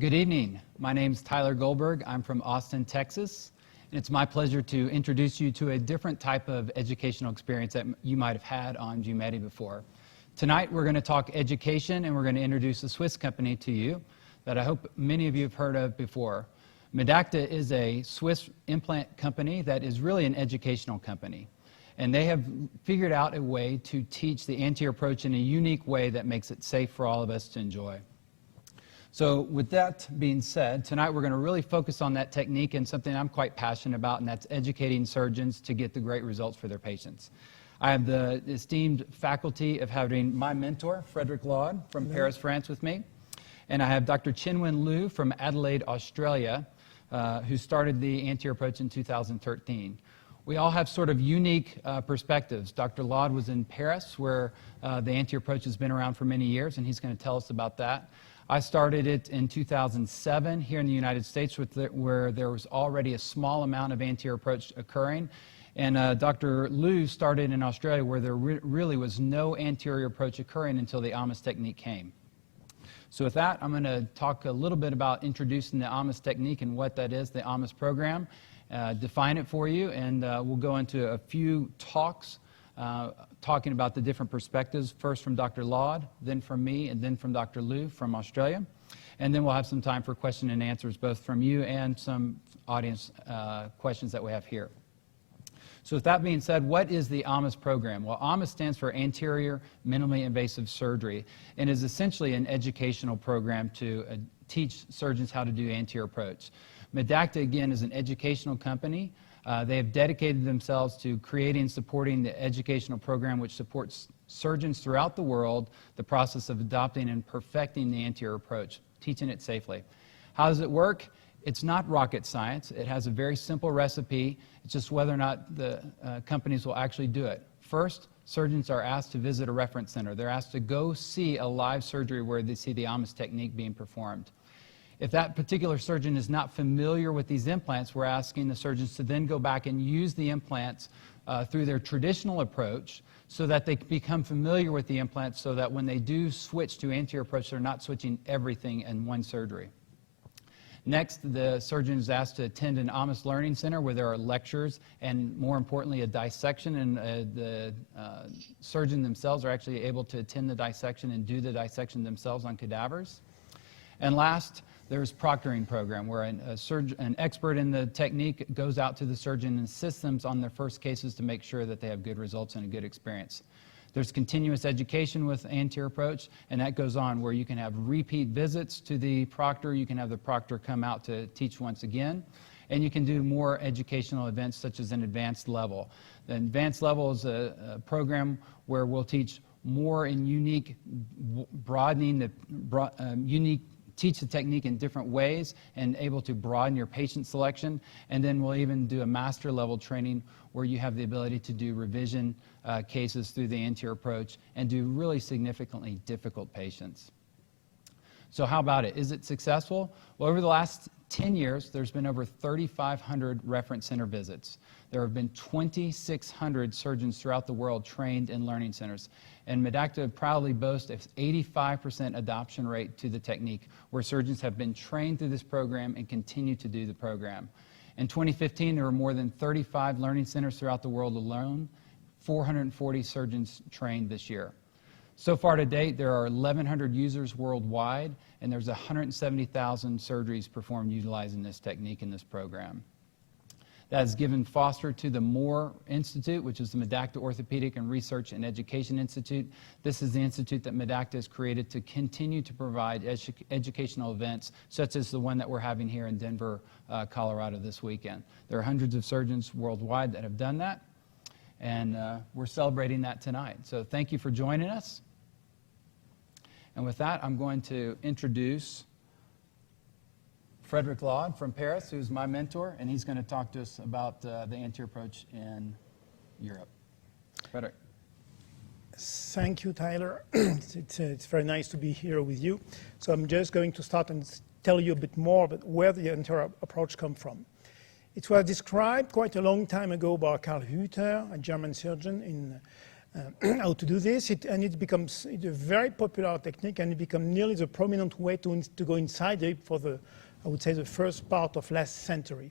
Good evening. My name is Tyler Goldberg. I'm from Austin, Texas. And it's my pleasure to introduce you to a different type of educational experience that you might have had on GMEDI before. Tonight we're going to talk education, and we're going to introduce a Swiss company to you that I hope many of you have heard of before. Medacta is a Swiss implant company that is really an educational company. And they have figured out a way to teach the anterior approach in a unique way that makes it safe for all of us to enjoy. So with that being said, tonight we're going to really focus on that technique and something I'm quite passionate about, and that's educating surgeons to get the great results for their patients. I have the esteemed faculty of having my mentor, Frederick Laude from Paris, France with me. And I have Dr. Chin-Wen Liu from Adelaide, Australia, who started the anterior approach in 2013. We all have sort of unique perspectives. Dr. Laude was in Paris, where the anterior approach has been around for many years, and he's going to tell us about that. I started it in 2007 here in the United States, where there was already a small amount of anterior approach occurring. And Dr. Liu started in Australia, where there really was no anterior approach occurring until the AMIS technique came. So with that, I'm going to talk a little bit about introducing the AMIS technique and what that is, the AMIS program, define it for you, and we'll go into a few talks talking about the different perspectives, first from Dr. Laude, then from me, and then from Dr. Liu from Australia. And then we'll have some time for question and answers, both from you and some audience questions that we have here. So with that being said, what is the AMIS program? Well, AMIS stands for Anterior Minimally Invasive Surgery, and is essentially an educational program to teach surgeons how to do anterior approach. Medacta, again, is an educational company. They have dedicated themselves to creating and supporting the educational program which supports surgeons throughout the world the process of adopting and perfecting the anterior approach, teaching it safely. How does it work? It's not rocket science. It has a very simple recipe. It's just whether or not the companies will actually do it. First, surgeons are asked to visit a reference center. They're asked to go see a live surgery where they see the AMIS technique being performed. If that particular surgeon is not familiar with these implants, we're asking the surgeons to then go back and use the implants through their traditional approach so that they become familiar with the implants, so that when they do switch to anterior approach, they're not switching everything in one surgery. Next, the surgeon is asked to attend an AMIS learning center where there are lectures and, more importantly, a dissection, and the surgeon themselves are actually able to attend the dissection and do the dissection themselves on cadavers. And last, there's proctoring program, where an expert in the technique goes out to the surgeon and assists them on their first cases to make sure that they have good results and a good experience. There's continuous education with anterior approach, and that goes on where you can have repeat visits to the proctor. You can have the proctor come out to teach once again, and you can do more educational events such as an advanced level. The advanced level is a program where we'll teach more in unique, broadening the teach the technique in different ways and able to broaden your patient selection. And then we'll even do a master level training where you have the ability to do revision cases through the anterior approach and do really significantly difficult patients. So how about it? Is it successful? Well, over the last 10 years, there's been over 3,500 reference center visits. There have been 2,600 surgeons throughout the world trained in learning centers. And Medacta proudly boasts an 85% adoption rate to the technique, where surgeons have been trained through this program and continue to do the program. In 2015, there were more than 35 learning centers throughout the world alone, 440 surgeons trained this year. So far to date, there are 1,100 users worldwide, and there's 170,000 surgeries performed utilizing this technique in this program. That has given foster to the Moore Institute, which is the Medacta Orthopedic and Research and Education Institute. This is the institute that Medacta has created to continue to provide educational events, such as the one that we're having here in Denver, Colorado this weekend. There are hundreds of surgeons worldwide that have done that, and we're celebrating that tonight. So thank you for joining us. And with that, I'm going to introduce Frederick Laude from Paris, who's my mentor, and he's going to talk to us about the anterior approach in Europe. Frederick. Thank you, Tyler. It's very nice to be here with you. So I'm just going to start and tell you a bit more about where the anterior approach comes from. It was described quite a long time ago by Karl Hüther, a German surgeon in how to do this, and it becomes a very popular technique, and it becomes nearly the prominent way to go inside the hip for I would say, the first part of last century.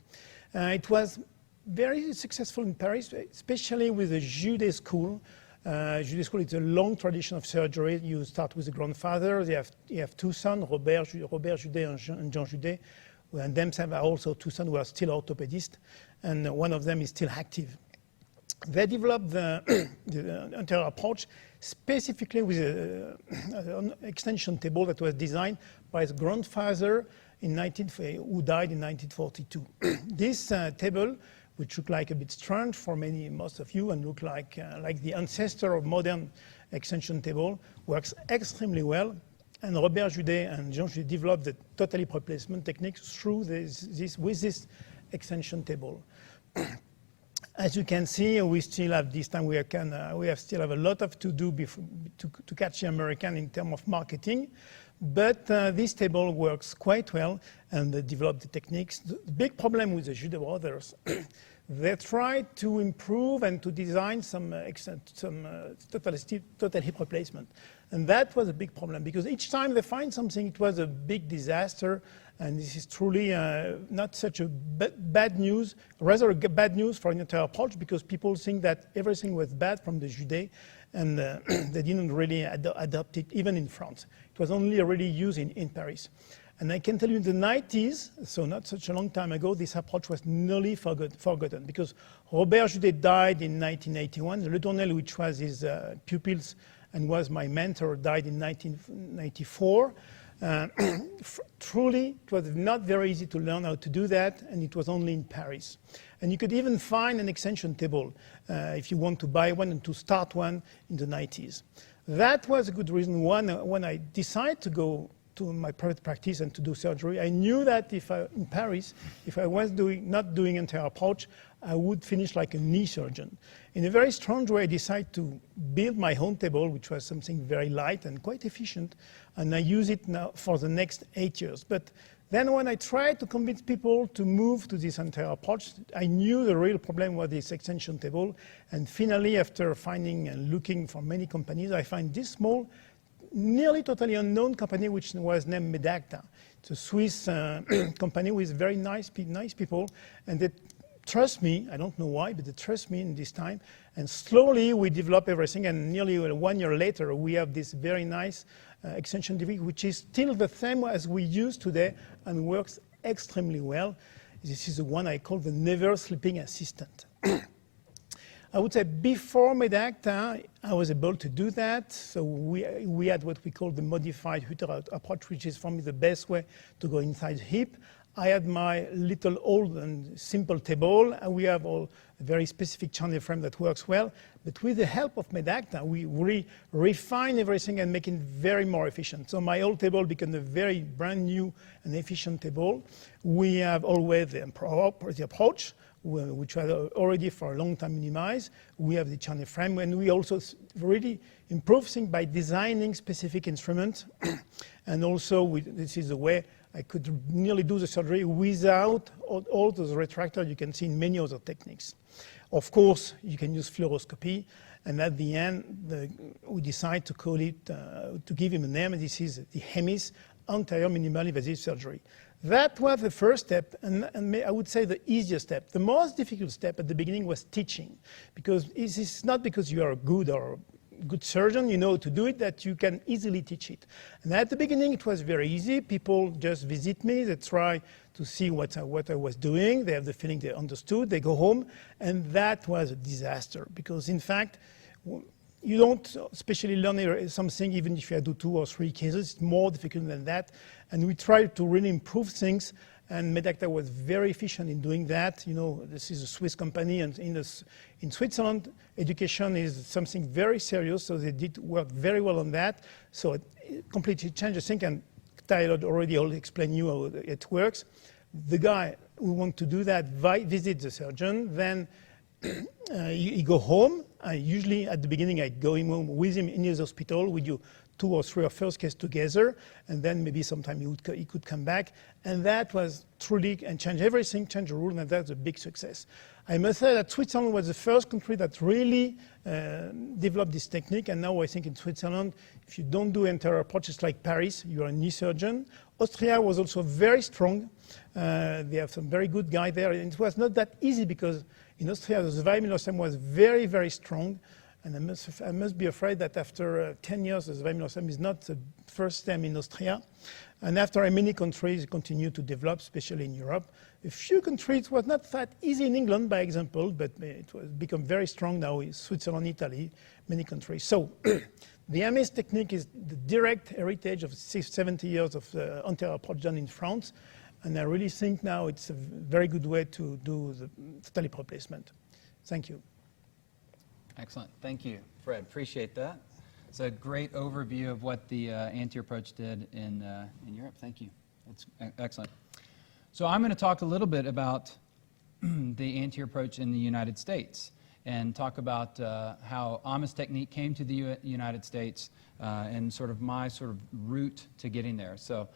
It was very successful in Paris, especially with the Jude school. Jude school is a long tradition of surgery. You start with the grandfather. You have two sons, Robert Jude and Jean Jude, and themselves are also two sons who are still orthopedists, and one of them is still active. They developed the anterior approach specifically with an extension table that was designed by his grandfather who died in 1942. This table, which looked like a bit strange for most of you and looked like the ancestor of modern extension table, works extremely well. And Robert Jude and Jean Jude developed the total hip replacement technique through with this extension table. As you can see, we still have this time still have a lot to do to catch the American in terms of marketing, but this table works quite well, and they developed the techniques. The big problem with the Jude brothers, they tried to improve and to design some total hip replacement, and that was a big problem because each time they find something, it was a big disaster. And this is truly not such a bad news, rather bad news for an anterior approach, because people think that everything was bad from the Jude, and they didn't really adopt it, even in France. It was only really used in Paris. And I can tell you in the 90s, so not such a long time ago, this approach was nearly forgotten, because Robert Jude died in 1981. Le Tournelle, which was his pupils and was my mentor, died in 1994. Truly, it was not very easy to learn how to do that, and it was only in Paris. And you could even find an extension table if you want to buy one and to start one in the 90s. That was a good reason. When I decided to go to my private practice and to do surgery, I knew that in Paris, if I was not doing anterior approach, I would finish like a knee surgeon. In a very strange way, I decided to build my own table, which was something very light and quite efficient, and I use it now for the next 8 years. But then when I tried to convince people to move to this anterior approach, I knew the real problem was this extension table, and finally, after finding and looking for many companies, I find this small, nearly totally unknown company, which was named Medacta. It's a Swiss company with very nice people, and they trust me. I don't know why, but they trust me in this time. And slowly we develop everything, and nearly 1 year later, we have this very nice extension technique, which is still the same as we use today and works extremely well. This is the one I call the never sleeping assistant. I would say before Medacta, I was able to do that. So we had what we call the modified Hutter approach, which is for me the best way to go inside the hip. I had my little old and simple table, and we have a very specific channel frame that works well. But with the help of Medacta, we refine everything and make it very more efficient. So my old table became a very brand new and efficient table. We have always the approach, which was already for a long time minimized. We have the channel frame, and we also really improve things by designing specific instruments. And also, this is the way I could nearly do the surgery without all those retractors you can see in many other techniques. Of course, you can use fluoroscopy, and at the end, we decide to call it, to give him a name, and this is the AMIS, Anterior Minimal Invasive Surgery. That was the first step, and I would say the easiest step. The most difficult step at the beginning was teaching, because it's not because you are a good surgeon, you know to do it, that you can easily teach it. And at the beginning, it was very easy. People just visit me, they try to see what I was doing, they have the feeling they understood, they go home, and that was a disaster, because in fact, you don't especially learn something even if you do 2 or 3 cases. It's more difficult than that. And we tried to really improve things, and Medacta was very efficient in doing that. You know, this is a Swiss company, and in Switzerland, education is something very serious, so they did work very well on that. So it completely changed the thing, and Tyler already explained you how it works. The guy who wants to do that visits the surgeon, then he go home. Usually at the beginning I go home with him in his hospital. We do 2 or 3 or first case together, and then maybe sometime he could come back. And that was truly, and change everything, change the rule, and that's a big success. I must say that Switzerland was the first country that really developed this technique, and now I think in Switzerland, if you don't do anterior approaches like Paris, you're a knee surgeon. Austria was also very strong. They have some very good guys there, and it was not that easy because in Austria the Zweimuller stem was very, very strong. And I must be afraid that after 10 years, the Zweimuller stem is not the first stem in Austria. And after many countries continue to develop, especially in Europe. A few countries, it was not that easy in England, by example, but it was become very strong now in Switzerland, Italy, many countries. So the AMIS technique is the direct heritage of 70 years of anterior approach done in France. And I really think now it's a very good way to do the scalp replacement. Thank you. Excellent. Thank you, Fred. Appreciate that. It's a great overview of what the anterior approach did in Europe. Thank you. That's excellent. So I'm going to talk a little bit about the anterior approach in the United States and talk about how AMIS technique came to the United States and sort of my sort of route to getting there. So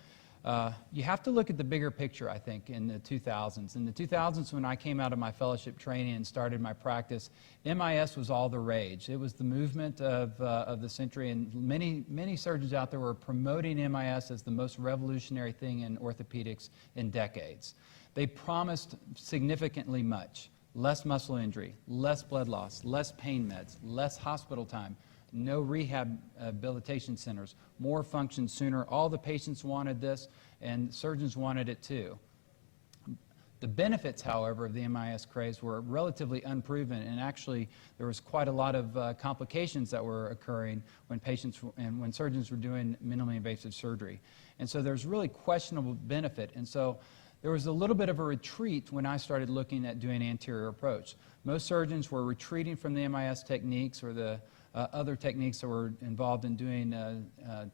you have to look at the bigger picture, I think, in the 2000s. In the 2000s, when I came out of my fellowship training and started my practice, MIS was all the rage. It was the movement of the century, and many surgeons out there were promoting MIS as the most revolutionary thing in orthopedics in decades. They promised significantly much: less muscle injury, less blood loss, less pain meds, less hospital time, no rehabilitation centers, more function sooner. All the patients wanted this, and surgeons wanted it too. The benefits, however, of the MIS craze were relatively unproven, and actually there was quite a lot of complications that were occurring when patients and when surgeons were doing minimally invasive surgery. And so there's really questionable benefit. And so there was a little bit of a retreat when I started looking at doing anterior approach. Most surgeons were retreating from the MIS techniques or the other techniques that were involved in doing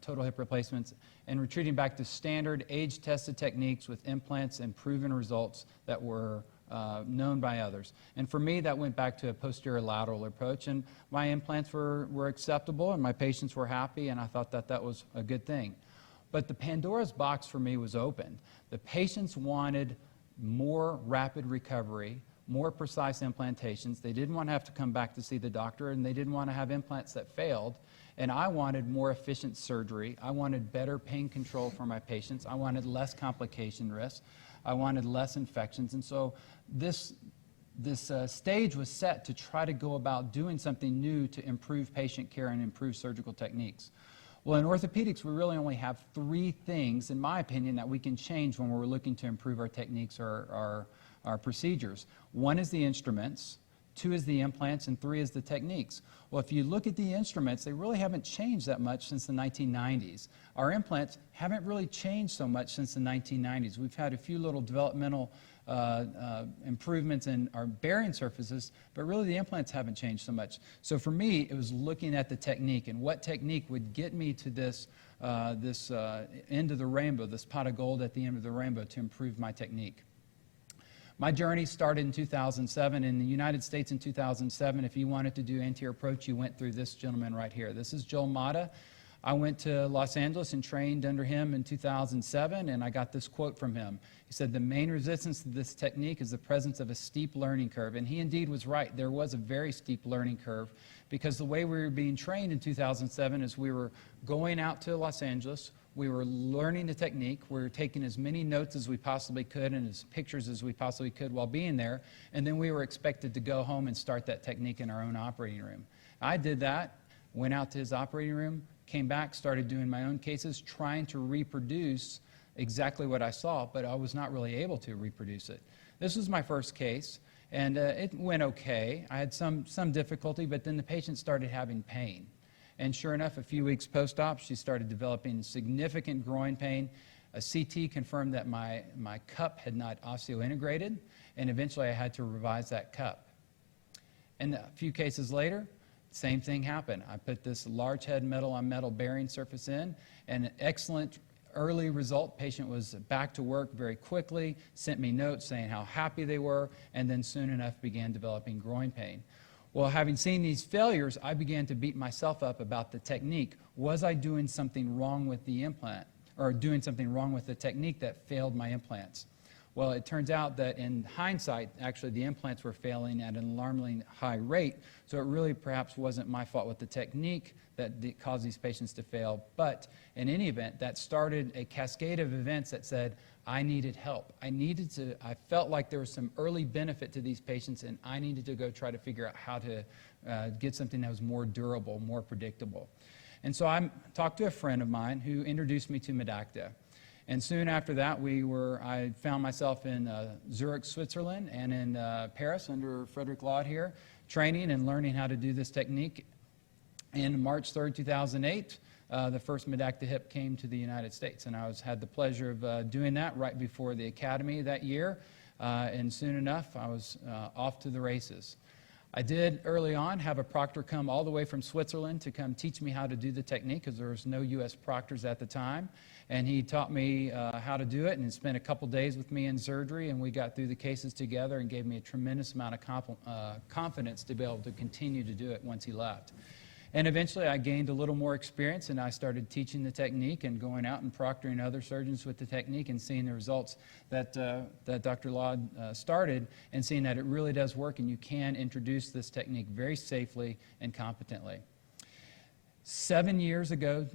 total hip replacements and retreating back to standard age-tested techniques with implants and proven results that were known by others. And for me, that went back to a posterior lateral approach, and my implants were acceptable and my patients were happy, and I thought that that was a good thing. But the Pandora's box for me was opened. The patients wanted more rapid recovery, more precise implantations. They didn't want to have to come back to see the doctor, and they didn't want to have implants that failed. And I wanted more efficient surgery. I wanted better pain control for my patients. I wanted less complication risks. I wanted less infections. And so this stage was set to try to go about doing something new to improve patient care and improve surgical techniques. Well, in orthopedics, we really only have 3 things, in my opinion, that we can change when we're looking to improve our techniques or our procedures. 1 is the instruments, 2 is the implants, and 3 is the techniques. Well, if you look at the instruments, they really haven't changed that much since the 1990s. Our implants haven't really changed so much since the 1990s. We've had a few little developmental improvements in our bearing surfaces, but really the implants haven't changed so much. So for me, it was looking at the technique and what technique would get me to this end of the rainbow, this pot of gold at the end of the rainbow to improve my technique. My journey started in 2007. In the United States in 2007, if you wanted to do anterior approach, you went through this gentleman right here. This is Joel Mata. I went to Los Angeles and trained under him in 2007, and I got this quote from him. He said, "The main resistance to this technique is the presence of a steep learning curve." And he indeed was right. There was a very steep learning curve because the way we were being trained in 2007 is we were going out to Los Angeles, we were learning the technique, we were taking as many notes as we possibly could and as pictures as we possibly could while being there, and then we were expected to go home and start that technique in our own operating room. I did that, went out to his operating room, came back, started doing my own cases, trying to reproduce exactly what I saw, but I was not really able to reproduce it. This was my first case, and it went okay. I had some difficulty, but then the patient started having pain. And sure enough, a few weeks post-op, she started developing significant groin pain. A CT confirmed that my cup had not osseointegrated, and eventually I had to revise that cup. And a few cases later, same thing happened. I put this large head metal-on-metal bearing surface in, and an excellent early result. Patient was back to work very quickly, sent me notes saying how happy they were, and then soon enough began developing groin pain. Well, having seen these failures, I began to beat myself up about the technique. Was I doing something wrong with the implant, or doing something wrong with the technique that failed my implants? Well, it turns out that in hindsight, actually the implants were failing at an alarmingly high rate, so it really perhaps wasn't my fault with the technique that caused these patients to fail. But in any event, that started a cascade of events that said, I needed help. I felt like there was some early benefit to these patients, and I needed to go try to figure out how to get something that was more durable, more predictable. And so I talked to a friend of mine who introduced me to Medacta. And soon after that, I found myself in Zurich, Switzerland, and in Paris under Frederick Laude here, training and learning how to do this technique. In March 3rd, 2008, the first Medacta hip came to the United States, and I had the pleasure of doing that right before the Academy that year. And soon enough, I was off to the races. I did early on have a proctor come all the way from Switzerland to come teach me how to do the technique, because there was no U.S. proctors at the time. And he taught me how to do it, and spent a couple days with me in surgery, and we got through the cases together and gave me a tremendous amount of confidence to be able to continue to do it once he left. And eventually I gained a little more experience, and I started teaching the technique and going out and proctoring other surgeons with the technique and seeing the results that Dr. Laude started, and seeing that it really does work and you can introduce this technique very safely and competently. 7 years ago,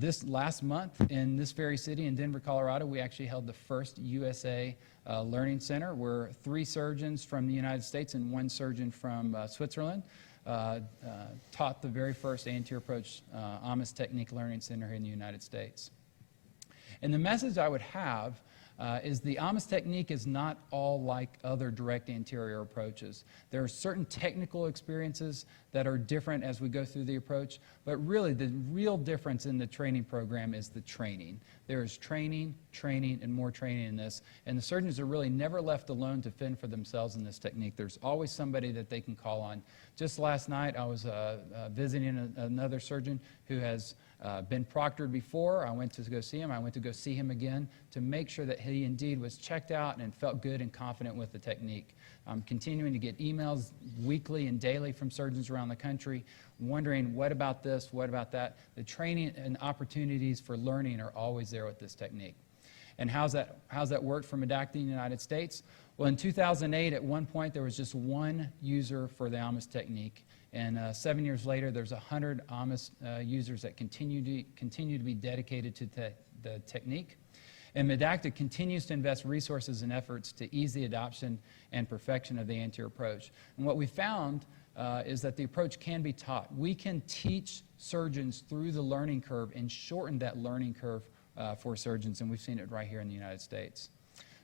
this last month in this very city in Denver, Colorado, we actually held the first USA Learning Center, where 3 surgeons from the United States and 1 surgeon from Switzerland taught the very first anterior approach AMIS technique learning center here in the United States. And the message I would have is the AMIS technique is not all like other direct anterior approaches. There are certain technical experiences that are different as we go through the approach, but really the real difference in the training program is the training. There is training, training, and more training in this, and the surgeons are really never left alone to fend for themselves in this technique. There's always somebody that they can call on. Just last night, I was visiting another surgeon who has been proctored before. I went to go see him. I went to go see him again to make sure that he indeed was checked out and felt good and confident with the technique. I'm continuing to get emails weekly and daily from surgeons around the country wondering, what about this, what about that? The training and opportunities for learning are always there with this technique. And how's that worked for Medacta in the United States? Well, in 2008, at one point, there was just 1 user for the AMIS technique. And 7 years later, there's 100 AMIS users that continue to be dedicated to the technique. And Medacta continues to invest resources and efforts to ease the adoption and perfection of the anterior approach. And what we found is that the approach can be taught. We can teach surgeons through the learning curve and shorten that learning curve for surgeons, and we've seen it right here in the United States.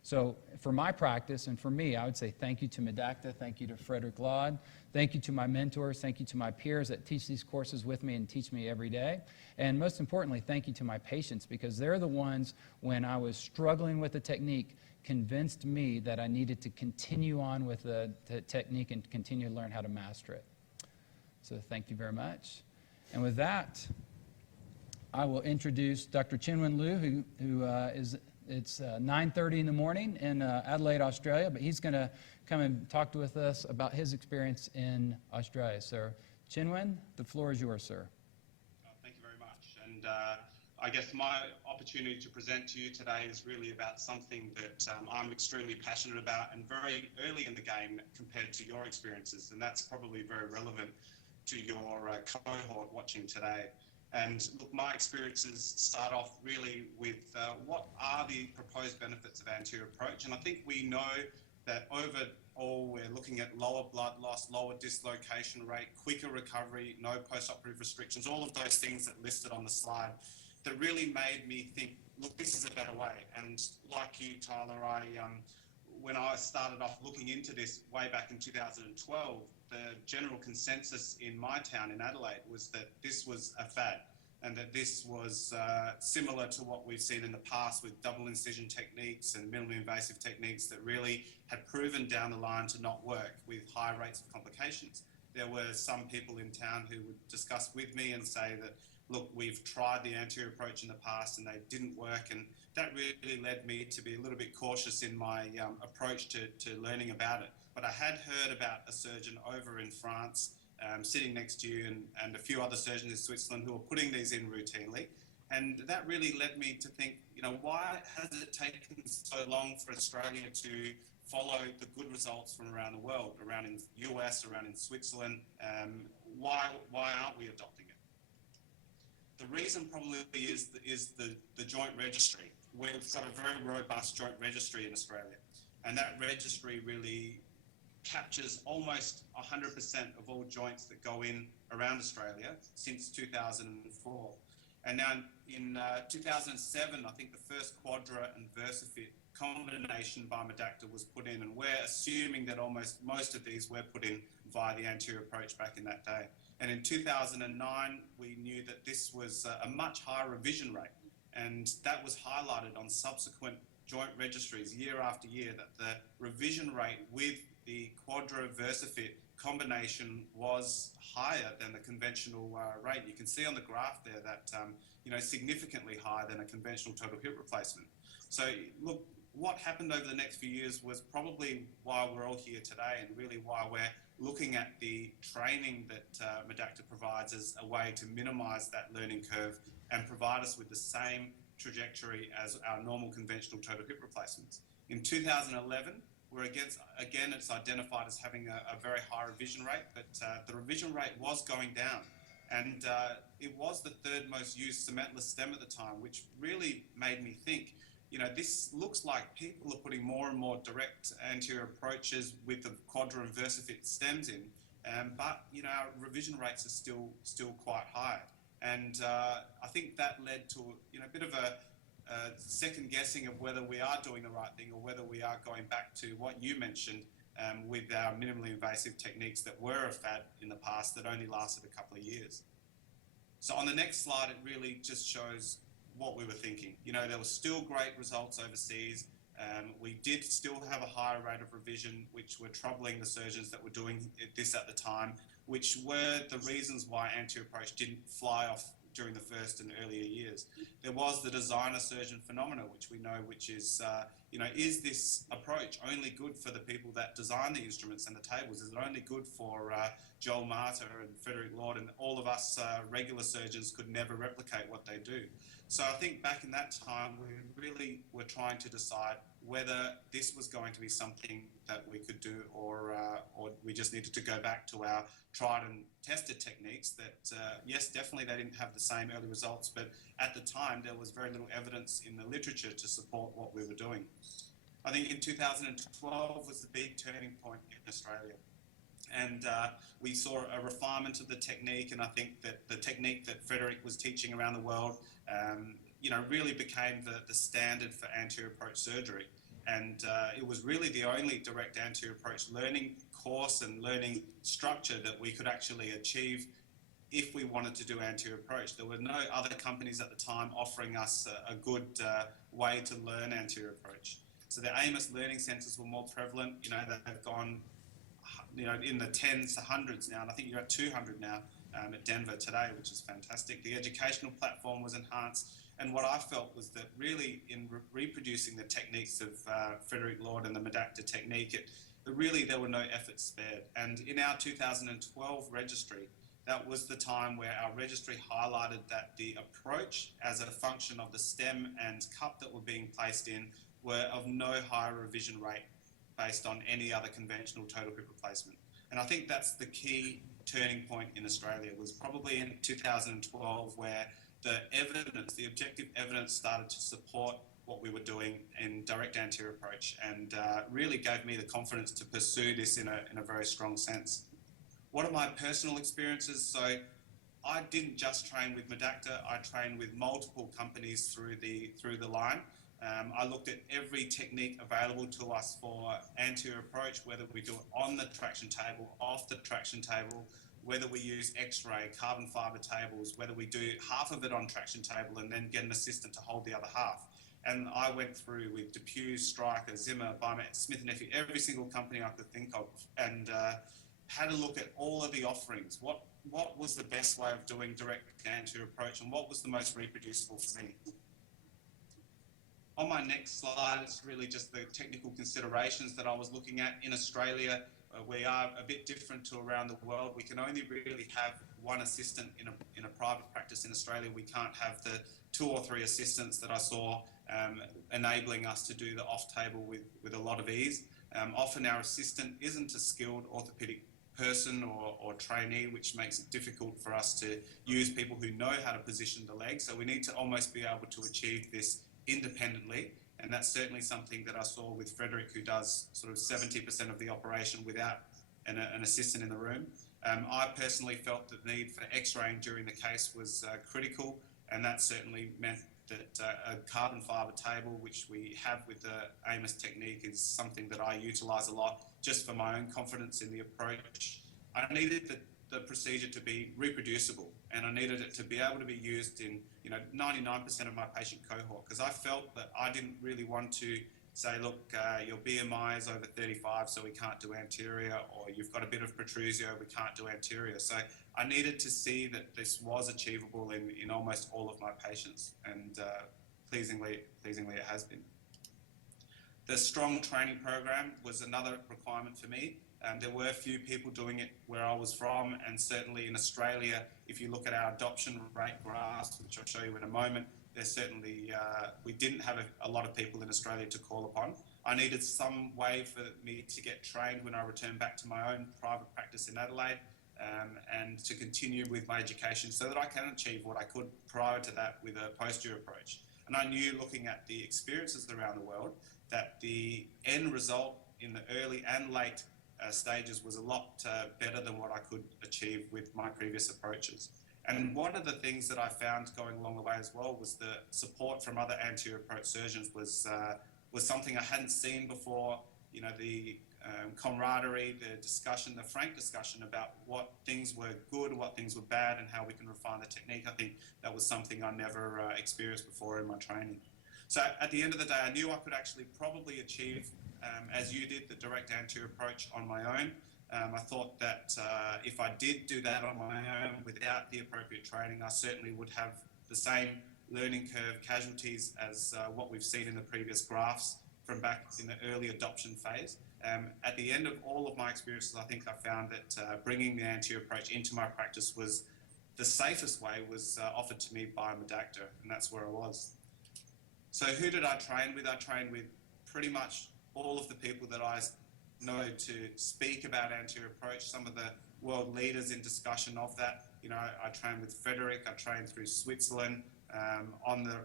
So for my practice and for me, I would say thank you to Medacta, thank you to Frederick Laude, thank you to my mentors, thank you to my peers that teach these courses with me and teach me every day, and most importantly, thank you to my patients, because they're the ones, when I was struggling with the technique, convinced me that I needed to continue on with the technique and continue to learn how to master it. So thank you very much. And with that, I will introduce Dr. Chinwen Liu, who it's 9:30 in the morning in Adelaide, Australia, but he's going to come and talk with us about his experience in Australia. So, Chinwen, the floor is yours, sir. Thank you very much. And I guess my opportunity to present to you today is really about something that I'm extremely passionate about and very early in the game compared to your experiences. And that's probably very relevant to your cohort watching today. And look, my experiences start off really with what are the proposed benefits of anterior approach. And I think we know that overall we're looking at lower blood loss, lower dislocation rate, quicker recovery, no post-operative restrictions, all of those things that listed on the slide that really made me think, look, this is a better way. And like you, Tyler, when I started off looking into this way back in 2012, the general consensus in my town in Adelaide was that this was a fad and that this was similar to what we've seen in the past with double incision techniques and minimally invasive techniques that really had proven down the line to not work with high rates of complications. There were some people in town who would discuss with me and say that, look, we've tried the anterior approach in the past and they didn't work, and that really led me to be a little bit cautious in my approach to learning about it. But I had heard about a surgeon over in France sitting next to you and a few other surgeons in Switzerland who are putting these in routinely. And that really led me to think, why has it taken so long for Australia to follow the good results from around the world, around in the US, around in Switzerland? Why aren't we adopting it? The reason probably is the joint registry. We've got a very robust joint registry in Australia, and that registry really captures almost 100% of all joints that go in around Australia since 2004. And now in 2007, I think the first Quadra and VersaFit combination by Medacta was put in, and we're assuming that most of these were put in via the anterior approach back in that day. And in 2009, we knew that this was a much higher revision rate, and that was highlighted on subsequent joint registries year after year, that the revision rate with the Quadra VersaFit combination was higher than the conventional rate. You can see on the graph there that significantly higher than a conventional total hip replacement. So look, what happened over the next few years was probably why we're all here today, and really why we're looking at the training that Medacta provides as a way to minimize that learning curve and provide us with the same trajectory as our normal conventional total hip replacements. In 2011, again, it's identified as having a very high revision rate, but the revision rate was going down. And it was the third most used cementless stem at the time, which really made me think, this looks like people are putting more and more direct anterior approaches with the Quadra and VersaFit stems in, but our revision rates are still quite high. And I think that led to a bit of a second guessing of whether we are doing the right thing or whether we are going back to what you mentioned with our minimally invasive techniques that were a fad in the past that only lasted a couple of years. So on the next slide, it really just shows what we were thinking. There were still great results overseas. We did still have a higher rate of revision, which were troubling the surgeons that were doing this at the time, which were the reasons why anterior approach didn't fly off during the first and earlier years. There was the designer surgeon phenomena, which we know, which is, is this approach only good for the people that design the instruments and the tables? Is it only good for Joel Marta and Frederick Laude, and all of us regular surgeons could never replicate what they do? So I think back in that time, we really were trying to decide whether this was going to be something that we could do, or we just needed to go back to our tried and tested techniques that, yes, definitely they didn't have the same early results, but at the time there was very little evidence in the literature to support what we were doing. I think in 2012 was the big turning point in Australia. And we saw a refinement of the technique, and I think that the technique that Frederick was teaching around the world, really became the standard for anterior approach surgery. And it was really the only direct anterior approach learning course and learning structure that we could actually achieve if we wanted to do anterior approach. There were no other companies at the time offering us a good way to learn anterior approach. So the AMIS learning centres were more prevalent. They've gone in the tens to hundreds now, and I think you're at 200 now at Denver today, which is fantastic. The educational platform was enhanced, and what I felt was that really in reproducing the techniques of Frederick Laude and the Medacta technique, there were no efforts spared. And in our 2012 registry, that was the time where our registry highlighted that the approach as a function of the stem and cup that were being placed in were of no higher revision rate based on any other conventional total hip replacement. And I think that's the key turning point in Australia, was probably in 2012, where the evidence, the objective evidence, started to support what we were doing in direct anterior approach, and really gave me the confidence to pursue this in a very strong sense. What are my personal experiences? So I didn't just train with Medacta, I trained with multiple companies through the line. I looked at every technique available to us for anterior approach, whether we do it on the traction table, off the traction table, whether we use X-ray, carbon fibre tables, whether we do half of it on traction table and then get an assistant to hold the other half. And I went through with DePuy, Stryker, Zimmer, Biomet, Smith & Nephew, every single company I could think of, and had a look at all of the offerings. What was the best way of doing direct anterior approach, and what was the most reproducible for me? On my next slide, it's really just the technical considerations that I was looking at. In Australia, we are a bit different to around the world. We can only really have one assistant in a private practice in Australia. We can't have the 2 or 3 assistants that I saw enabling us to do the off-table with a lot of ease. Often our assistant isn't a skilled orthopedic person or trainee, which makes it difficult for us to use people who know how to position the leg. So we need to almost be able to achieve this independently, and that's certainly something that I saw with Frederick, who does sort of 70% of the operation without an assistant in the room. I personally felt that the need for x-raying during the case was critical, and that certainly meant that a carbon fibre table, which we have with the AMIS technique, is something that I utilise a lot just for my own confidence in the approach. I needed the procedure to be reproducible, and I needed it to be able to be used in 99% of my patient cohort, because I felt that I didn't really want to say, look, your BMI is over 35, so we can't do anterior, or you've got a bit of protrusio, we can't do anterior. So I needed to see that this was achievable in almost all of my patients, and pleasingly it has been. The strong training program was another requirement for me. There were a few people doing it where I was from, and certainly in Australia, if you look at our adoption rate graphs, which I'll show you in a moment, there's certainly, we didn't have a lot of people in Australia to call upon. I needed some way for me to get trained when I returned back to my own private practice in Adelaide, and to continue with my education so that I can achieve what I could prior to that with a posterior approach. And I knew, looking at the experiences around the world, that the end result in the early and late stages was a lot better than what I could achieve with my previous approaches. And one of the things that I found going along the way as well was the support from other anterior approach surgeons was something I hadn't seen before. The camaraderie, the discussion, the frank discussion about what things were good, what things were bad, and how we can refine the technique. I think that was something I never experienced before in my training. So at the end of the day, I knew I could actually probably achieve, as you did, the direct anterior approach on my own. I thought that if I did do that on my own without the appropriate training, I certainly would have the same learning curve casualties as what we've seen in the previous graphs from back in the early adoption phase. At the end of all of my experiences, I think I found that bringing the anterior approach into my practice was the safest way, was offered to me by Medacta, and that's where I was. So who did I train with? I trained with pretty much all of the people that I know to speak about anterior approach, some of the world leaders in discussion of that. I trained with Frederick, I trained through Switzerland. On the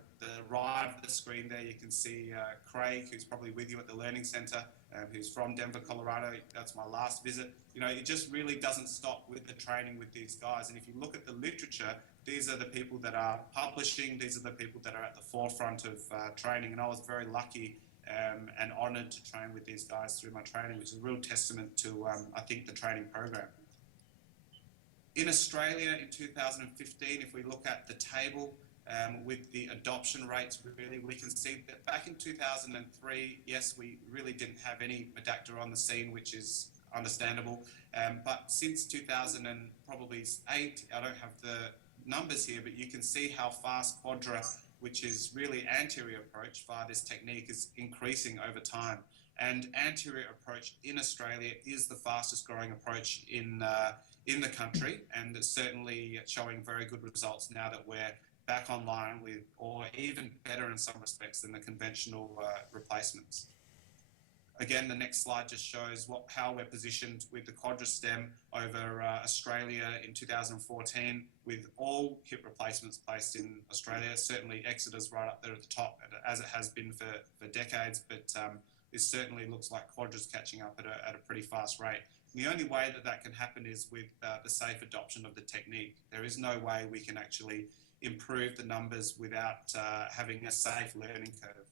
right of the screen there, you can see Craig, who's probably with you at the Learning Centre, who's from Denver, Colorado. That's my last visit. It just really doesn't stop with the training with these guys. And if you look at the literature, these are the people that are publishing, these are the people that are at the forefront of training. And I was very lucky and honoured to train with these guys through my training, which is a real testament to, I think, the training program. In Australia in 2015, if we look at the table, with the adoption rates, really, we can see that back in 2003, yes, we really didn't have any Medacta on the scene, which is understandable. But since 2008, I don't have the numbers here, but you can see how fast Quadra, which is really anterior approach via this technique, is increasing over time. And anterior approach in Australia is the fastest growing approach in the country, and it's certainly showing very good results now that we're back online with, or even better in some respects than the conventional replacements. Again, the next slide just shows how we're positioned with the quadrastem over Australia in 2014, with all hip replacements placed in Australia. Certainly Exeter's right up there at the top, as it has been for decades, but it certainly looks like Quadra's catching up at a pretty fast rate. And the only way that can happen is with the safe adoption of the technique. There is no way we can actually improve the numbers without having a safe learning curve.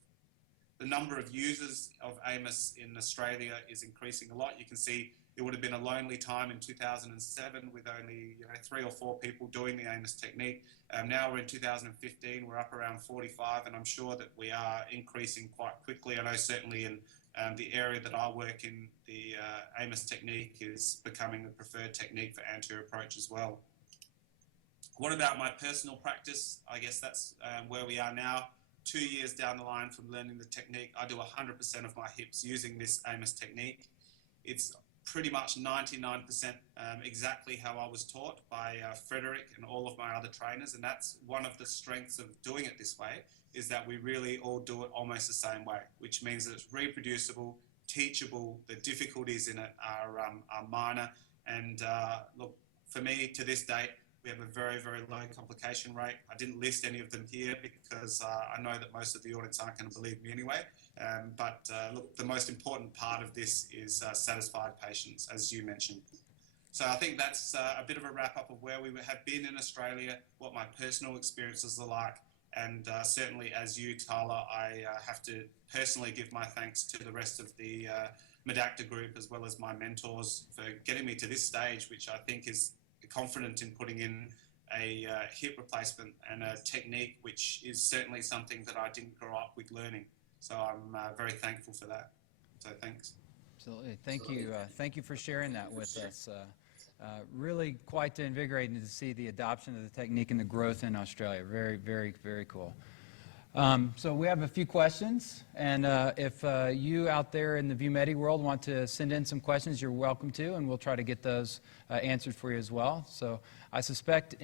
The number of users of AMIS in Australia is increasing a lot. You can see it would have been a lonely time in 2007 with only 3 or 4 people doing the AMIS technique. Now we're in 2015, we're up around 45, and I'm sure that we are increasing quite quickly. I know certainly in the area that I work in, the AMIS technique is becoming the preferred technique for anterior approach as well. What about my personal practice? I guess that's where we are now. 2 years down the line from learning the technique, I do 100% of my hips using this AMIS technique. It's pretty much 99% exactly how I was taught by Frederick and all of my other trainers, and that's one of the strengths of doing it this way, is that we really all do it almost the same way, which means that it's reproducible, teachable, the difficulties in it are minor, and look, for me, to this date, we have a very, very low complication rate. I didn't list any of them here because I know that most of the audience aren't going to believe me anyway. But look, the most important part of this is satisfied patients, as you mentioned. So I think that's a bit of a wrap-up of where we have been in Australia, what my personal experiences are like, and certainly as you, Tyler, I have to personally give my thanks to the rest of the Medacta group as well as my mentors for getting me to this stage, which I think is confident in putting in a hip replacement and a technique which is certainly something that I didn't grow up with learning. So I'm very thankful for that. So thanks. Absolutely. Thank you. Thank you for sharing that with us. Really quite invigorating to see the adoption of the technique and the growth in Australia. Very, very, very cool. So we have a few questions, and if you out there in the ViewMedi world want to send in some questions, you're welcome to, and we'll try to get those answered for you as well. So I suspect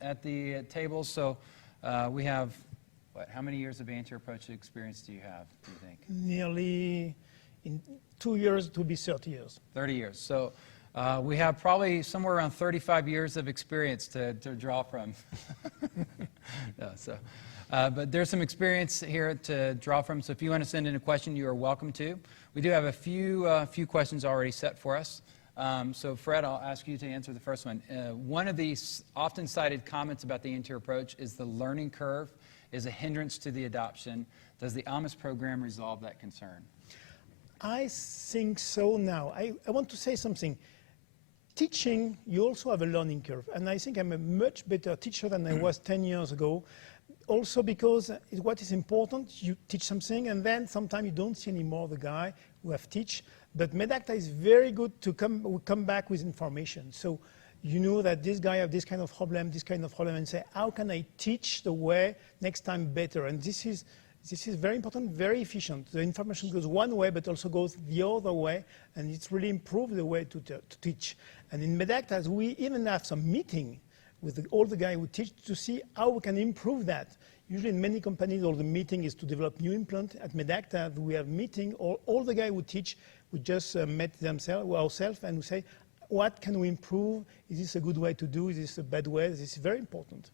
at the table, so we have, how many years of anterior approach experience do you have, do you think? Nearly, in 2 years, it will be 30 years. 30 years. So we have probably somewhere around 35 years of experience to draw from. No, so. But there's some experience here to draw from, so if you want to send in a question, you are welcome to. We do have a few questions already set for us. So Fred, I'll ask you to answer the first one. One of the often cited comments about the anterior approach is the learning curve is a hindrance to the adoption. Does the AMIS program resolve that concern? I think so now. I want to say something. Teaching, you also have a learning curve, and I think I'm a much better teacher than I was 10 years ago. Also because what is important, you teach something and then sometimes you don't see anymore the guy who have teach. But Medacta is very good to come back with information. So you know that this guy have this kind of problem, and say, how can I teach the way next time better? And this is very important, very efficient. The information goes one way, but also goes the other way, and it's really improved the way to teach. And in Medacta, we even have some meeting with all the guys who teach to see how we can improve that. Usually in many companies, all the meeting is to develop new implant. At Medacta, we have meeting, all the guys who teach, we just met ourselves and we say, what can we improve? Is this a good way to do? Is this a bad way? This is very important.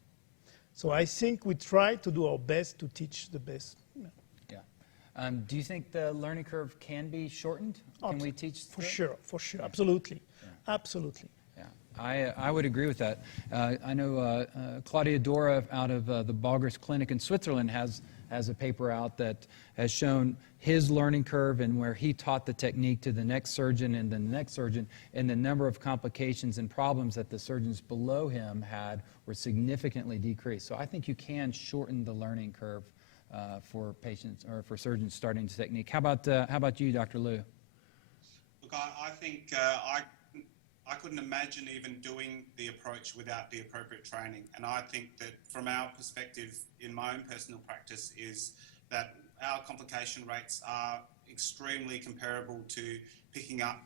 So I think we try to do our best to teach the best. Yeah. Do you think the learning curve can be shortened? Can we teach? For sure, absolutely, yeah. Absolutely. I would agree with that. I know Claudia Dora out of the Balgers Clinic in Switzerland has a paper out that has shown his learning curve and where he taught the technique to the next surgeon and the next surgeon, and the number of complications and problems that the surgeons below him had were significantly decreased. So I think you can shorten the learning curve for patients or for surgeons starting the technique. How about you, Dr. Liu? Look, I think I couldn't imagine even doing the approach without the appropriate training. And I think that from our perspective in my own personal practice is that our complication rates are extremely comparable to picking up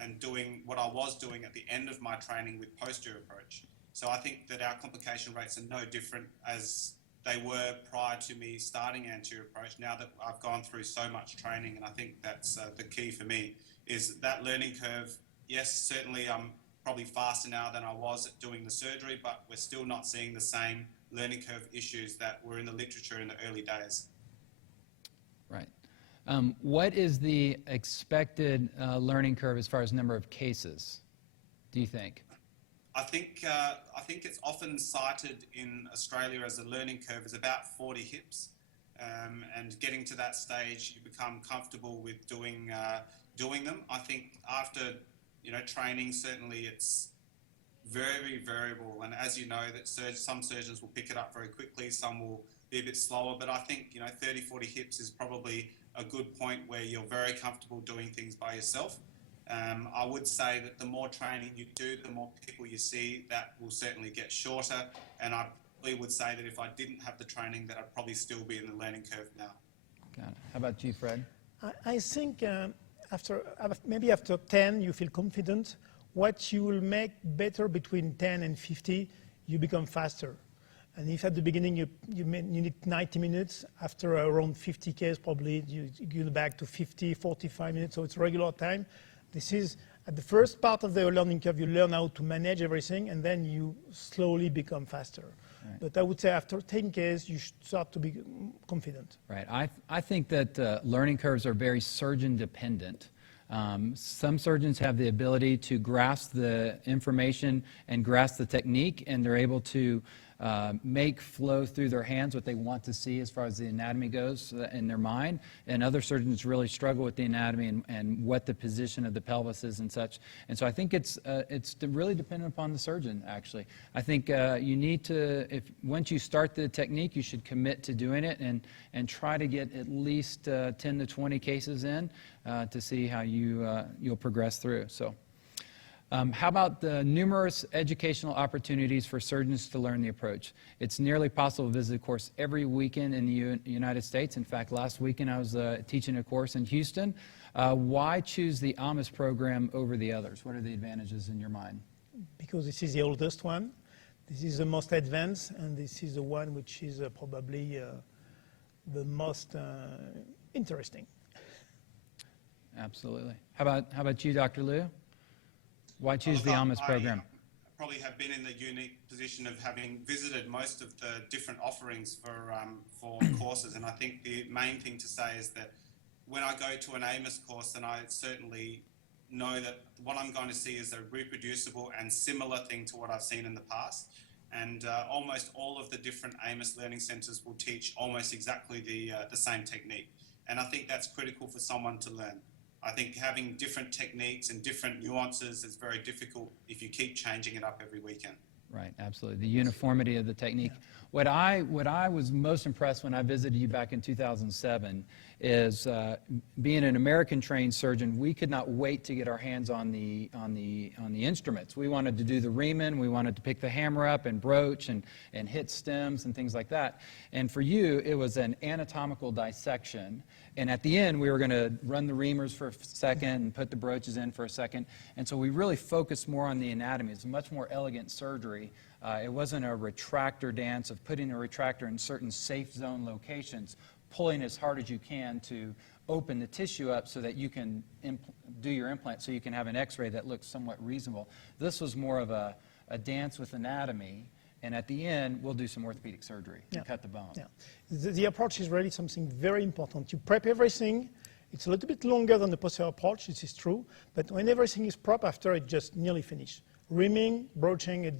and doing what I was doing at the end of my training with posterior approach. So I think that our complication rates are no different as they were prior to me starting anterior approach, now that I've gone through so much training. And I think that's the key for me, is that learning curve. Yes, certainly I'm probably faster now than I was at doing the surgery, but we're still not seeing the same learning curve issues that were in the literature in the early days. Right. What is the expected learning curve as far as number of cases, do you think? I think it's often cited in Australia as a learning curve is about 40 hips, and getting to that stage, you become comfortable with doing them. I think after training, certainly it's very variable, and as you know, that some surgeons will pick it up very quickly, some will be a bit slower, but I think 30-40 hips is probably a good point where you're very comfortable doing things by yourself. I would say that the more training you do, the more people you see, that will certainly get shorter, and I would say that if I didn't have the training, that I'd probably still be in the learning curve now. Got it. How about you, Fred? I think maybe after 10, you feel confident. What you will make better between 10 and 50, you become faster. And if at the beginning you need 90 minutes, after around 50 cases, probably you go back to 50, 45 minutes, so it's regular time. This is, at the first part of the learning curve, you learn how to manage everything, and then you slowly become faster. Right. But I would say after 10 cases, you should start to be confident. Right. I think that learning curves are very surgeon dependent. Some surgeons have the ability to grasp the information and grasp the technique, and they're able to make flow through their hands what they want to see as far as the anatomy goes in their mind. And other surgeons really struggle with the anatomy and what the position of the pelvis is and such. And so I think it's really dependent upon the surgeon, actually. I think you need to, once you start the technique, you should commit to doing it and try to get at least 10 to 20 cases in to see how you'll progress through. So. How about the numerous educational opportunities for surgeons to learn the approach? It's nearly possible to visit a course every weekend in the United States. In fact, last weekend I was teaching a course in Houston. Why choose the AMIS program over the others? What are the advantages in your mind? Because this is the oldest one. This is the most advanced, and this is the one which is probably the most interesting. Absolutely. How about you, Dr. Liu? Why choose the AMIS program? I probably have been in the unique position of having visited most of the different offerings for courses, and I think the main thing to say is that when I go to an AMIS course, then I certainly know that what I'm going to see is a reproducible and similar thing to what I've seen in the past. And almost all of the different AMIS learning centers will teach almost exactly the same technique. And I think that's critical for someone to learn. I think having different techniques and different nuances is very difficult if you keep changing it up every weekend. Right, absolutely. The uniformity of the technique. Yeah. What I was most impressed when I visited you back in 2007 is being an American-trained surgeon, we could not wait to get our hands on the instruments. We wanted to do the Riemann, we wanted to pick the hammer up and broach and hit stems and things like that. And for you, it was an anatomical dissection. And at the end, we were going to run the reamers for a second and put the broaches in for a second. And so we really focused more on the anatomy. It's a much more elegant surgery. It wasn't a retractor dance of putting a retractor in certain safe zone locations, pulling as hard as you can to open the tissue up so that you can do your implant so you can have an x-ray that looks somewhat reasonable. This was more of a dance with anatomy. And at the end, we'll do some orthopedic surgery and cut the bone. Yeah. The approach is really something very important. You prep everything. It's a little bit longer than the posterior approach, this is true. But when everything is prepped, after it just nearly finished. Reaming, broaching, it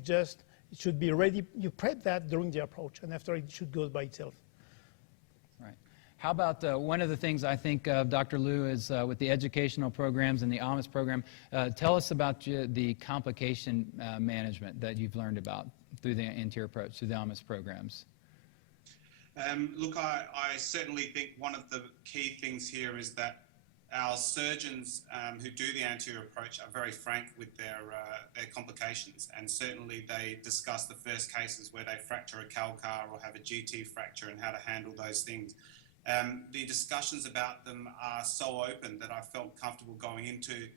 should be ready. You prep that during the approach, and after it should go by itself. Right. How about one of the things I think of, Dr. Liu, is with the educational programs and the AMIS program, tell us about the complication management that you've learned about through the anterior approach, through the AMIS programs. Look, I certainly think one of the key things here is that our surgeons who do the anterior approach are very frank with their complications, and certainly they discuss the first cases where they fracture a calcar or have a GT fracture and how to handle those things. The discussions about them are so open that I felt comfortable going into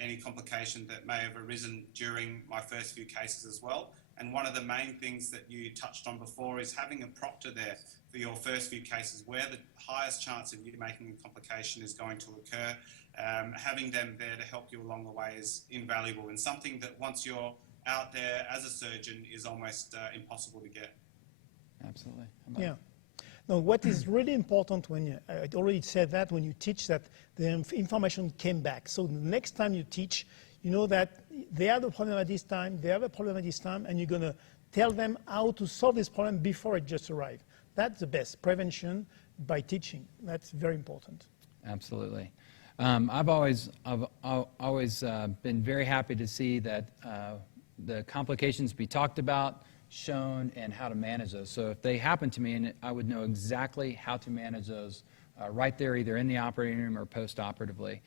any complication that may have arisen during my first few cases as well. And one of the main things that you touched on before is having a proctor there for your first few cases where the highest chance of you making a complication is going to occur. Having them there to help you along the way is invaluable, and something that once you're out there as a surgeon is almost impossible to get. Absolutely. Yeah. Now, what is really important when I already said that when you teach that the information came back. So the next time you teach, you know that they have a problem at this time, they have a problem at this time, and you're going to tell them how to solve this problem before it just arrives. That's the best prevention by teaching. That's very important. Absolutely. I've always been very happy to see that the complications be talked about, shown, and how to manage those. So if they happen to me, and I would know exactly how to manage those right there, either in the operating room or post-operatively.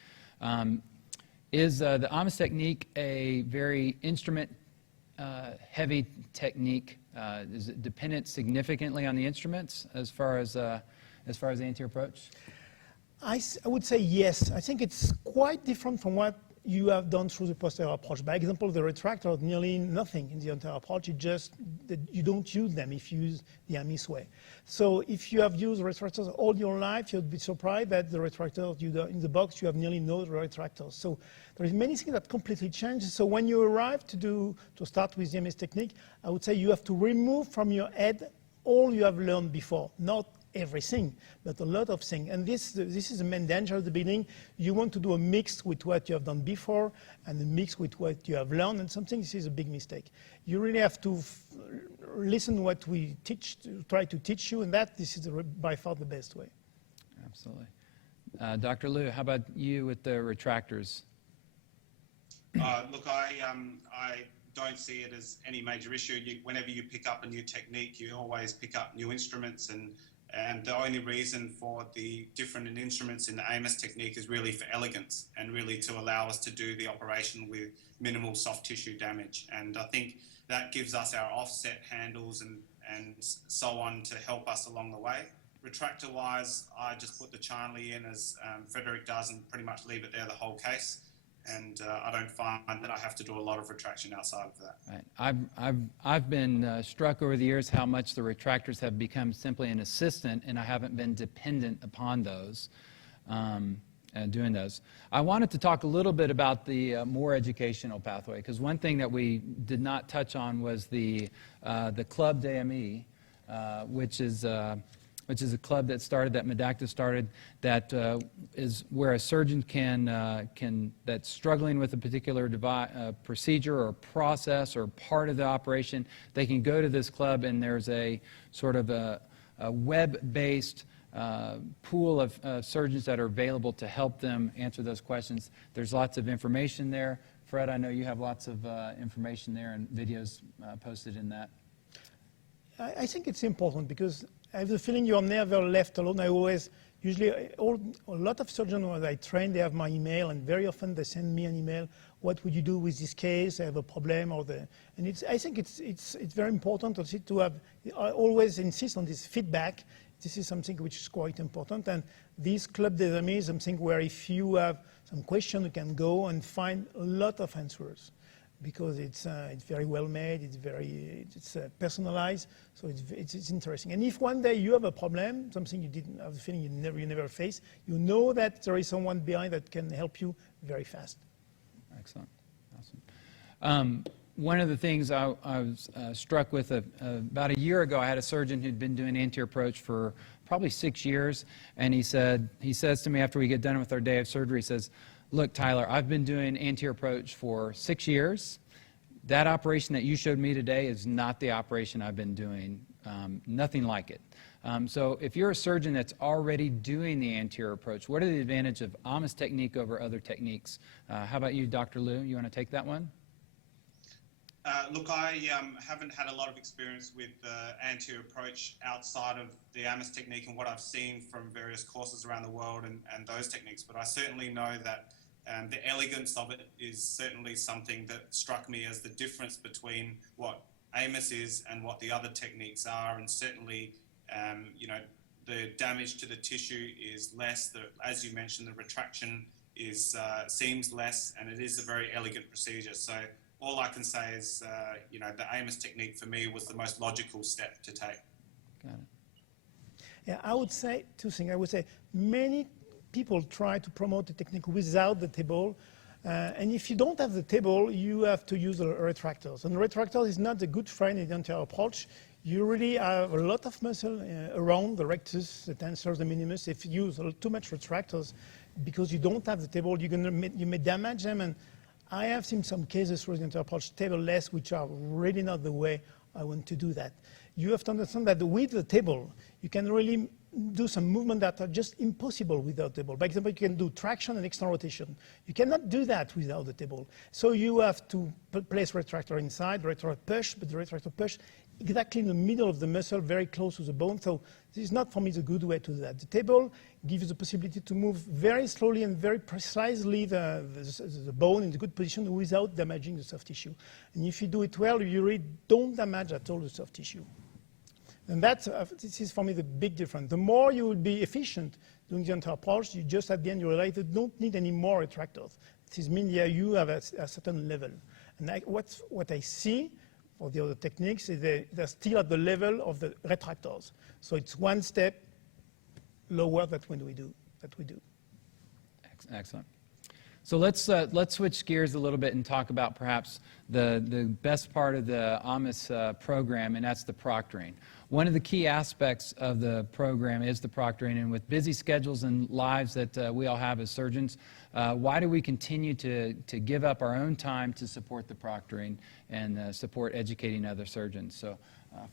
Is the AMIS technique a very instrument-heavy technique Is it dependent significantly on the instruments as far as the anterior approach? I would say yes. I think it's quite different from what you have done through the posterior approach. By example, the retractor, nearly nothing in the anterior approach. It just that you don't use them if you use the AMIS way. So if you have used retractors all your life, you'd be surprised that the retractors in the box you have nearly no retractors. So there is many things that completely change. So when you arrive to start with the AMIS technique, I would say you have to remove from your head all you have learned before, not everything, but a lot of things. And this is the main danger at the beginning. You want to do a mix with what you have done before and a mix with what you have learned, and something this is a big mistake. You really have to listen to what we teach, try to teach you, and this is by far the best way. Absolutely. Dr. Liu, how about you with the retractors? Look, I don't see it as any major issue. Whenever you pick up a new technique, you always pick up new instruments, and the only reason for the different instruments in the AMIS technique is really for elegance and really to allow us to do the operation with minimal soft tissue damage. And I think that gives us our offset handles and so on to help us along the way. Retractor-wise, I just put the Charnley in as Frederick does and pretty much leave it there the whole case. And I don't find that I have to do a lot of retraction outside of that. Right. I've been struck over the years how much the retractors have become simply an assistant, and I haven't been dependent upon those, doing those. I wanted to talk a little bit about the more educational pathway, because one thing that we did not touch on was the Club d'AMI, which is a club that Medacta started, that is where a surgeon that's struggling with a particular procedure or process or part of the operation, they can go to this club, and there's a sort of a web-based pool of surgeons that are available to help them answer those questions. There's lots of information there. Fred, I know you have lots of information there and videos posted in that. I think it's important because I have the feeling you are never left alone. A lot of surgeons when I train, they have my email, and very often they send me an email. What would you do with this case? I have a problem, and I think it's very important to have. I always insist on this feedback. This is something which is quite important, and this Club d'AMI is something where if you have some question, you can go and find a lot of answers, because it's very well made, it's personalized, so it's interesting. And if one day you have a problem, something you didn't have the feeling you never face, you know that there is someone behind that can help you very fast. Excellent, awesome. One of the things I was struck with about a year ago, I had a surgeon who'd been doing anterior approach for probably 6 years, and he says to me after we get done with our day of surgery, he says, "Look, Tyler, I've been doing anterior approach for 6 years. That operation that you showed me today is not the operation I've been doing, nothing like it." So if you're a surgeon that's already doing the anterior approach, what are the advantages of AMIS technique over other techniques? How about you, Dr. Liu? You want to take that one? Look, I haven't had a lot of experience with anterior approach outside of the AMIS technique and what I've seen from various courses around the world and those techniques, but I certainly know that the elegance of it is certainly something that struck me as the difference between what AMIS is and what the other techniques are, and certainly, the damage to the tissue is less. As you mentioned, the retraction seems less, and it is a very elegant procedure. So all I can say is, the AMIS technique for me was the most logical step to take. Got it. Yeah, I would say two things. I would say many people try to promote the technique without the table. And if you don't have the table, you have to use retractors. And retractors is not a good friend in the anterior approach. You really have a lot of muscle around the rectus, the tensor, the minimus. If you use too much retractors, because you don't have the table, you may damage them. And I have seen some cases where the anterior approach tableless, which are really not the way I want to do that. You have to understand that with the table, you can really do some movement that are just impossible without the table. By example, you can do traction and external rotation. You cannot do that without the table. So you have to place retractor inside, retractor push, but the retractor push exactly in the middle of the muscle, very close to the bone. So this is not, for me, the good way to do that. The table gives you the possibility to move very slowly and very precisely the bone in the good position without damaging the soft tissue. And if you do it well, you really don't damage at all the soft tissue. And that's, this is, for me, the big difference. The more you will be efficient doing the entire approach, you just, at the end, you realize you don't need any more retractors. This means you have a certain level. And what I see for the other techniques is they're still at the level of the retractors. So it's one step lower than we do. Excellent. So let's switch gears a little bit and talk about perhaps the best part of the AMIS program, and that's the proctoring. One of the key aspects of the program is the proctoring, and with busy schedules and lives that we all have as surgeons, why do we continue to give up our own time to support the proctoring and support educating other surgeons? So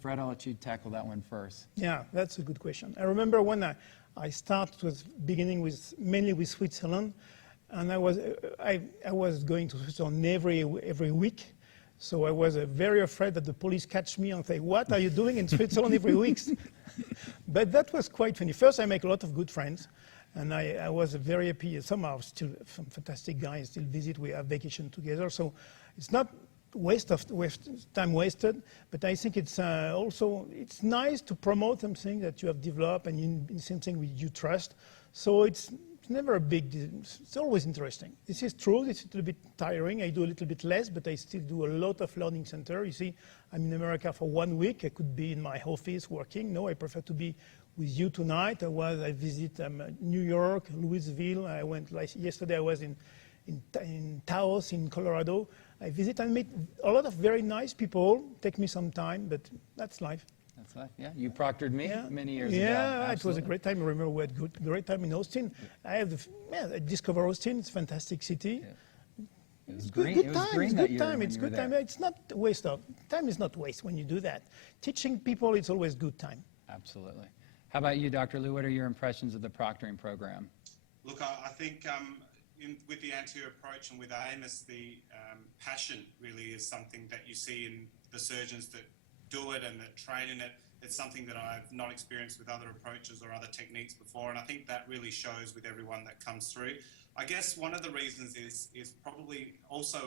Fred, I'll let you tackle that one first. Yeah, that's a good question. I remember when I started beginning mainly with Switzerland, and I was going to Switzerland every week. So I was very afraid that the police catch me and say, "What are you doing in Switzerland every week?" But that was quite funny. First, I make a lot of good friends, and I was very happy. Some are still some fantastic guys, still visit. We have vacation together. So it's not time wasted, but I think it's also it's nice to promote something that you have developed and in something you trust. So it's never a big deal. It's always interesting. This is true. It's a little bit tiring. I do a little bit less, but I still do a lot of learning center. You see, I'm in America for 1 week. I could be in my office working. No, I prefer to be with you tonight. I visit New York, Louisville. I went yesterday. I was in Taos in Colorado. I visit and meet a lot of very nice people. Take me some time, but that's life. That's life, yeah. You proctored me many years ago. Yeah, it was a great time. I remember we had great time in Austin. I discovered Austin. It's a fantastic city. Yeah. It was green. It was green that year. It's good time. It's not waste of time. Is not waste when you do that. Teaching people, it's always good time. Absolutely. How about you, Dr. Liu? What are your impressions of the proctoring program? Look, I think with the anterior approach and with AMIS, the passion really is something that you see in the surgeons that do it and that train in it. It's something that I've not experienced with other approaches or other techniques before, and I think that really shows with everyone that comes through. I guess one of the reasons is probably also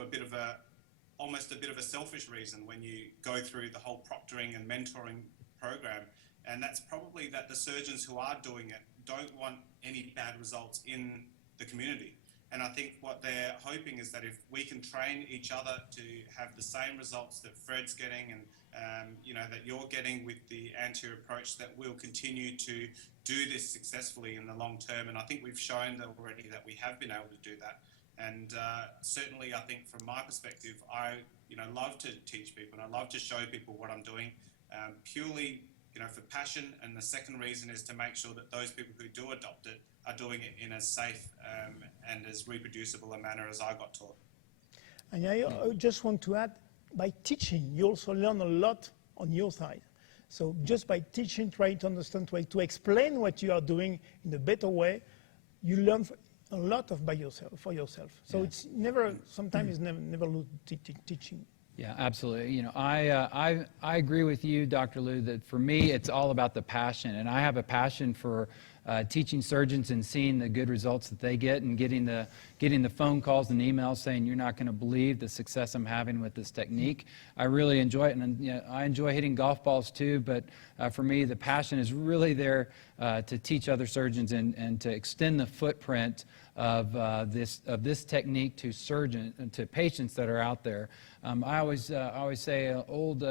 almost a bit of a selfish reason when you go through the whole proctoring and mentoring program, and that's probably that the surgeons who are doing it don't want any bad results in the community. And I think what they're hoping is that if we can train each other to have the same results that Fred's getting and that you're getting with the anterior approach, that we'll continue to do this successfully in the long term. And I think we've shown that already that we have been able to do that. And certainly, I think from my perspective, I love to teach people and I love to show people what I'm doing purely for passion. And the second reason is to make sure that those people who do adopt it are doing it in as safe and as reproducible a manner as I got taught. And I just want to add, by teaching, you also learn a lot on your side. So just by teaching, trying to understand, trying to explain what you are doing in a better way, you learn a lot for yourself. So it's never, sometimes it's never lose teaching. Yeah, absolutely. I agree with you, Dr. Liu, that for me, it's all about the passion. And I have a passion for teaching surgeons and seeing the good results that they get and getting the phone calls and emails saying, "You're not going to believe the success I'm having with this technique." I really enjoy it, and I enjoy hitting golf balls too, but for me, the passion is really there to teach other surgeons and to extend the footprint of this technique to patients that are out there. I always say an old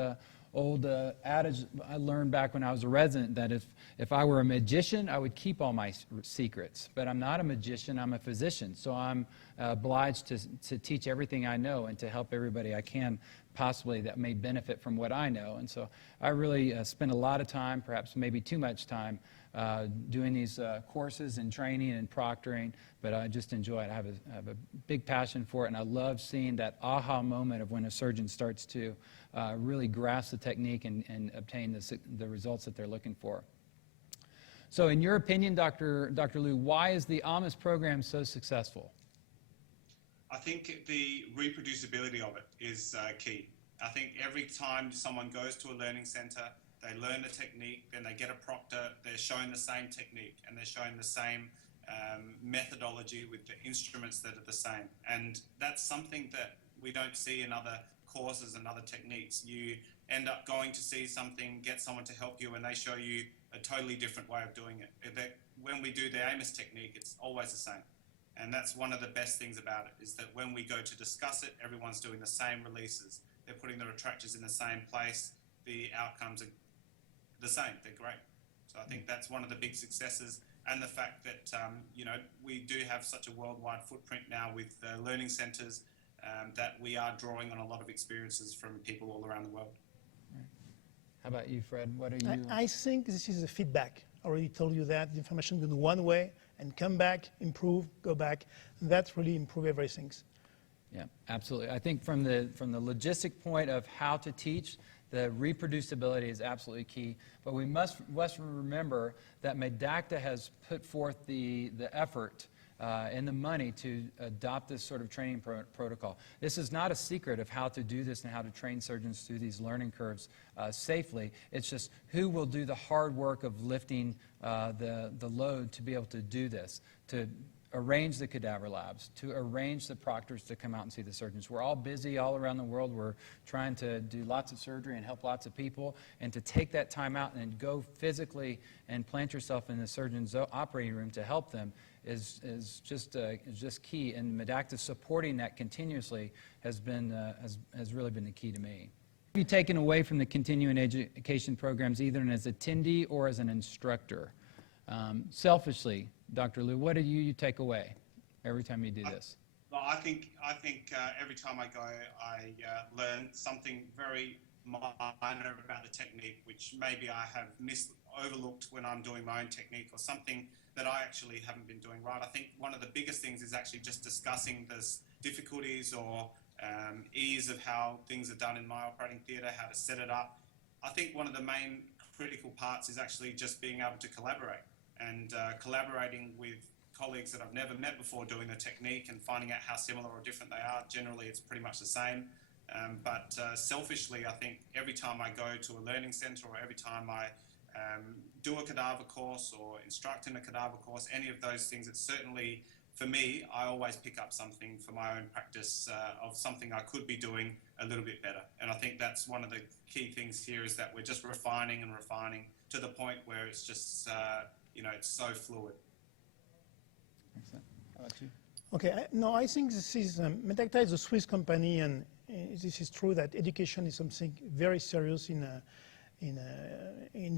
adage I learned back when I was a resident, that if I were a magician, I would keep all my secrets. But I'm not a magician, I'm a physician. So I'm obliged to teach everything I know and to help everybody I can possibly that may benefit from what I know. And so I really spend a lot of time, perhaps maybe too much time, doing these courses and training and proctoring, but I just enjoy it. I have a big passion for it, and I love seeing that aha moment of when a surgeon starts to really grasp the technique and obtain the results that they're looking for. So in your opinion, Dr. Liu, why is the AMIS program so successful? I think the reproducibility of it is key. I think every time someone goes to a learning center, they learn the technique, then they get a proctor, they're shown the same technique and they're shown the same methodology with the instruments that are the same. And that's something that we don't see in other courses and other techniques. You end up going to see something, get someone to help you, and they show you a totally different way of doing it. When we do the AMIS technique, it's always the same. And that's one of the best things about it, is that when we go to discuss it, everyone's doing the same releases. They're putting the retractors in the same place. The outcomes are the same. They're great. So I think that's one of the big successes, and the fact that we do have such a worldwide footprint now with learning centres, that we are drawing on a lot of experiences from people all around the world. Right. How about you, Fred? What are you? I think this is a feedback. I already told you that the information goes one way and come back, improve, go back. And that's really improve everything. Yeah, absolutely. I think from the logistic point of how to teach, the reproducibility is absolutely key. But we must remember that Medacta has put forth the effort and the money to adopt this sort of training protocol. This is not a secret of how to do this and how to train surgeons through these learning curves safely. It's just who will do the hard work of lifting the load to be able to do this, to arrange the cadaver labs, to arrange the proctors to come out and see the surgeons. We're all busy all around the world. We're trying to do lots of surgery and help lots of people, and to take that time out and go physically and plant yourself in the surgeon's operating room to help them is just key. And Medacta supporting that continuously has really been the key to me. What have you taken away from the continuing education programs, either as an attendee or as an instructor? Selfishly, Dr. Liu, what do you take away every time you do this? Well, I think every time I go, I learn something very minor about the technique, which maybe I have overlooked when I'm doing my own technique, or something that I actually haven't been doing right. I think one of the biggest things is actually just discussing the difficulties or ease of how things are done in my operating theatre, how to set it up. I think one of the main critical parts is actually just being able to collaborate, and collaborating with colleagues that I've never met before, doing the technique and finding out how similar or different they are. Generally, it's pretty much the same. But selfishly, I think every time I go to a learning centre, or every time I do a cadaver course or instruct in a cadaver course, any of those things, it's certainly, for me, I always pick up something for my own practice of something I could be doing a little bit better. And I think that's one of the key things here, is that we're just refining and refining to the point where it's just, it's so fluid. Excellent. How about you? Okay, no, I think this is, Medacta is a Swiss company, and this is true that education is something very serious in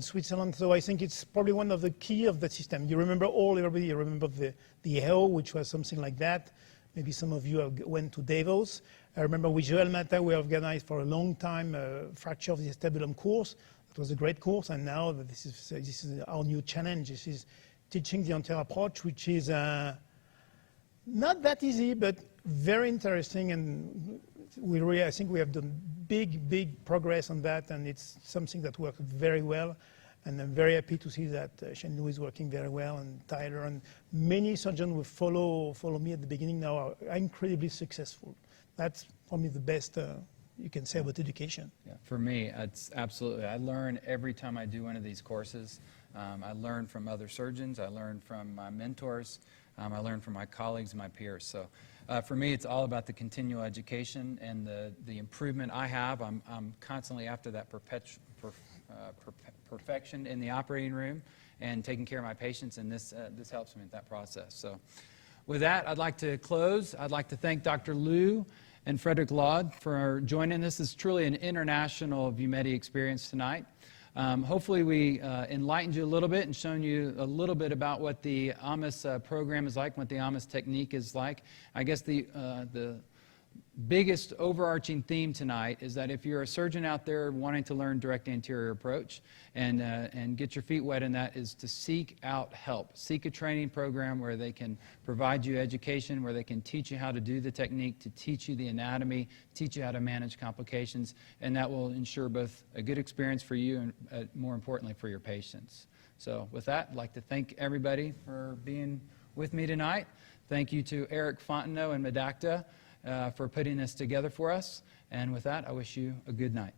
Switzerland. So I think it's probably one of the key of the system. Everybody remember the AO, which was something like that. Maybe some of you went to Davos. I remember with Joel Mata, we organized for a long time fracture of the acetabulum course. It was a great course, and now this is our new challenge. This is teaching the anterior approach, which is not that easy, but very interesting, and I think we have done big progress on that, and it's something that worked very well. And I'm very happy to see that Shen-Lu is working very well, and Tyler, and many surgeons who follow me at the beginning now are incredibly successful. That's probably the best you can say about education. Yeah, for me, it's absolutely. I learn every time I do one of these courses. I learn from other surgeons. I learn from my mentors. I learn from my colleagues and my peers. So for me, it's all about the continual education and the improvement I have. I'm constantly after that perfection in the operating room and taking care of my patients, and this helps me with that process. So with that, I'd like to close. I'd like to thank Dr. Liu and Frederick Laude for joining us. This is truly an international ViewMedi experience tonight. Hopefully we enlightened you a little bit and shown you a little bit about what the AMIS program is like, what the AMIS technique is like. I guess the biggest overarching theme tonight is that if you're a surgeon out there wanting to learn direct anterior approach and get your feet wet in that, is to seek out help. Seek a training program where they can provide you education, where they can teach you how to do the technique, to teach you the anatomy, teach you how to manage complications, and that will ensure both a good experience for you and more importantly for your patients. So with that, I'd like to thank everybody for being with me tonight. Thank you to Eric Fontenot and Medacta for putting this together for us. And with that, I wish you a good night.